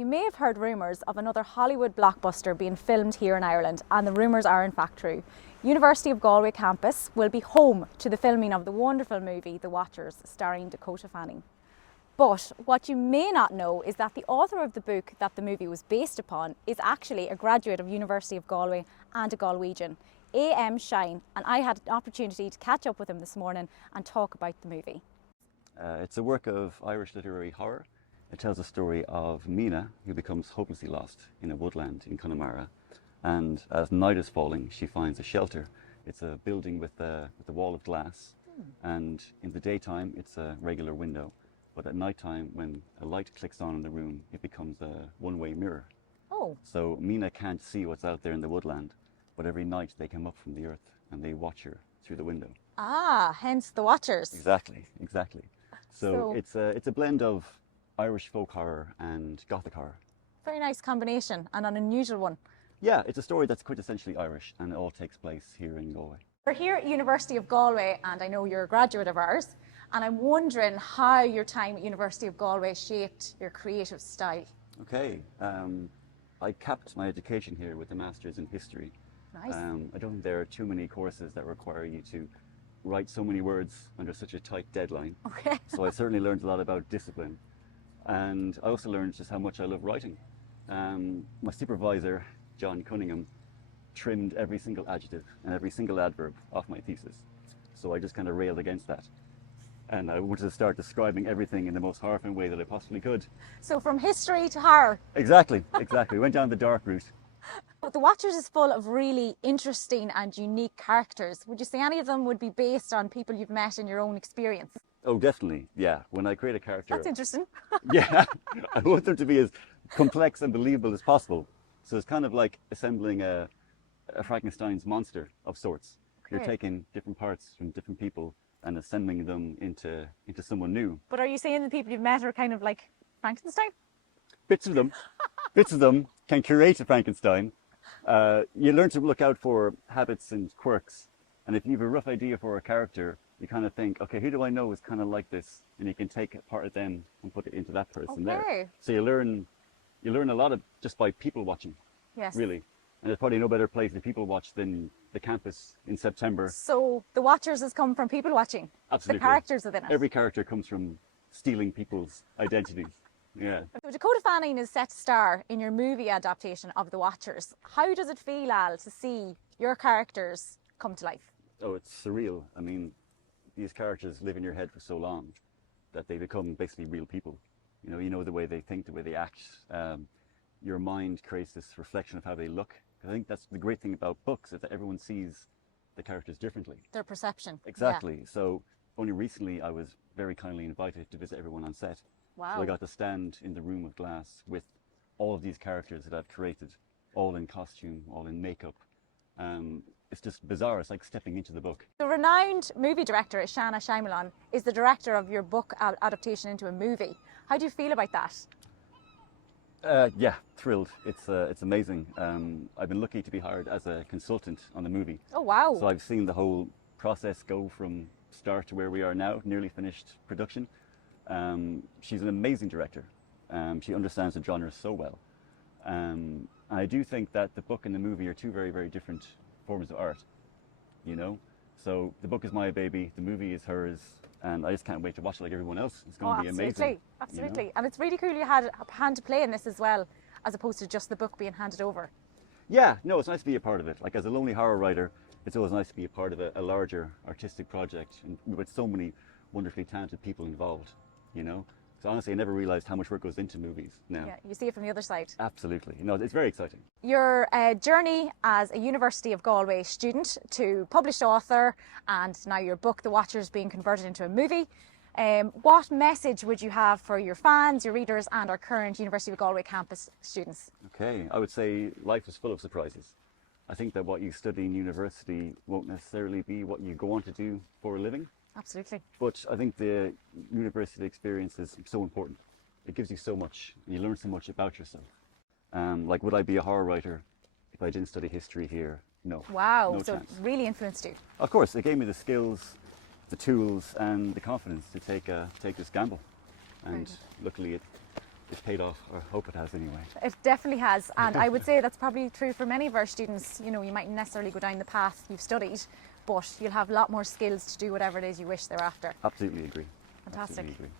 You may have heard rumours of another Hollywood blockbuster being filmed here in Ireland, and the rumours are in fact true. University of Galway campus will be home to the filming of the wonderful movie The Watchers, starring Dakota Fanning. But what you may not know is that the author of the book that the movie was based upon is actually a graduate of University of Galway and a Galwegian, A.M. Shine, and I had an opportunity to catch up with him this morning and talk about the movie. It's a work of Irish literary horror. It tells a story of Mina, who becomes hopelessly lost in a woodland in Connemara, and as night is falling, she finds a shelter. It's a building with a wall of glass, and in the daytime it's a regular window, but at night time, when a light clicks on in the room, it becomes a one-way mirror. Oh. So Mina can't see what's out there in the woodland, but every night they come up from the earth and they watch her through the window. Ah, hence The Watchers. Exactly. So it's a blend of Irish folk horror and Gothic horror. Very nice combination and an unusual one. Yeah, it's a story that's quintessentially Irish, and it all takes place here in Galway. We're here at University of Galway, and I know you're a graduate of ours, and I'm wondering how your time at University of Galway shaped your creative style. Okay, I capped my education here with a Master's in History. Nice. I don't think there are too many courses that require you to write so many words under such a tight deadline. Okay. So I certainly learned a lot about discipline. And I also learned just how much I love writing. My supervisor, John Cunningham, trimmed every single adjective and every single adverb off my thesis. So I just kind of railed against that. And I wanted to start describing everything in the most horrifying way that I possibly could. So from history to horror. Exactly. Went down the dark route. The Watchers is full of really interesting and unique characters. Would you say any of them would be based on people you've met in your own experience? Oh, definitely. Yeah. When I create a character. That's interesting. Yeah. I want them to be as complex and believable as possible. So it's kind of like assembling a Frankenstein's monster of sorts. Okay. You're taking different parts from different people and assembling them into someone new. But are you saying the people you've met are kind of like Frankenstein? Bits of them can create a Frankenstein. You learn to look out for habits and quirks. And if you have a rough idea for a character, you kind of think, okay, who do I know is kind of like this? And you can take a part of them and put it into that person there. So you learn a lot of just by people watching. Yes. Really. And there's probably no better place to people watch than the campus in September. So The Watchers has come from people watching? Absolutely. The characters within it? Every character comes from stealing people's identities. Yeah. So Dakota Fanning is set to star in your movie adaptation of The Watchers. How does it feel, Al, to see your characters come to life? Oh, it's surreal. I mean, these characters live in your head for so long that they become basically real people. You know the way they think, the way they act. Your mind creates this reflection of how they look. I think that's the great thing about books, is that everyone sees the characters differently. Their perception. Exactly. Yeah. So only recently I was very kindly invited to visit everyone on set. Wow. So I got to stand in the room of glass with all of these characters that I've created, all in costume, all in makeup. It's just bizarre. It's like stepping into the book. The renowned movie director Ishana Shyamalan is the director of your book adaptation into a movie. How do you feel about that? Yeah, thrilled. It's amazing. I've been lucky to be hired as a consultant on the movie. Oh, wow. So I've seen the whole process go from start to where we are now, nearly finished production. She's an amazing director. She understands the genre so well. And I do think that the book and the movie are two very, very different forms of art, you know? So the book is my baby, the movie is hers, and I just can't wait to watch it like everyone else. It's going to be amazing. Absolutely. You know? And it's really cool you had a hand to play in this as well, as opposed to just the book being handed over. Yeah, no, it's nice to be a part of it. Like, as a lonely horror writer, it's always nice to be a part of a larger artistic project and with so many wonderfully talented people involved, you know? So honestly, I never realised how much work goes into movies now. Yeah, you see it from the other side. Absolutely. No, it's very exciting. Your journey as a University of Galway student to published author, and now your book, The Watchers, being converted into a movie. What message would you have for your fans, your readers, and our current University of Galway campus students? Okay, I would say life is full of surprises. I think that what you study in university won't necessarily be what you go on to do for a living. Absolutely. But I think the university experience is so important. It gives you so much, and you learn so much about yourself. Like, would I be a horror writer if I didn't study history here? No. Wow, no so chance. It really influenced you. Of course, it gave me the skills, the tools, and the confidence to take this gamble. And luckily it it's paid off, or hope it has anyway. It definitely has, and I would say that's probably true for many of our students. You know, you mightn't necessarily go down the path you've studied, but you'll have a lot more skills to do whatever it is you wish thereafter. Absolutely agree. Fantastic. Absolutely agree.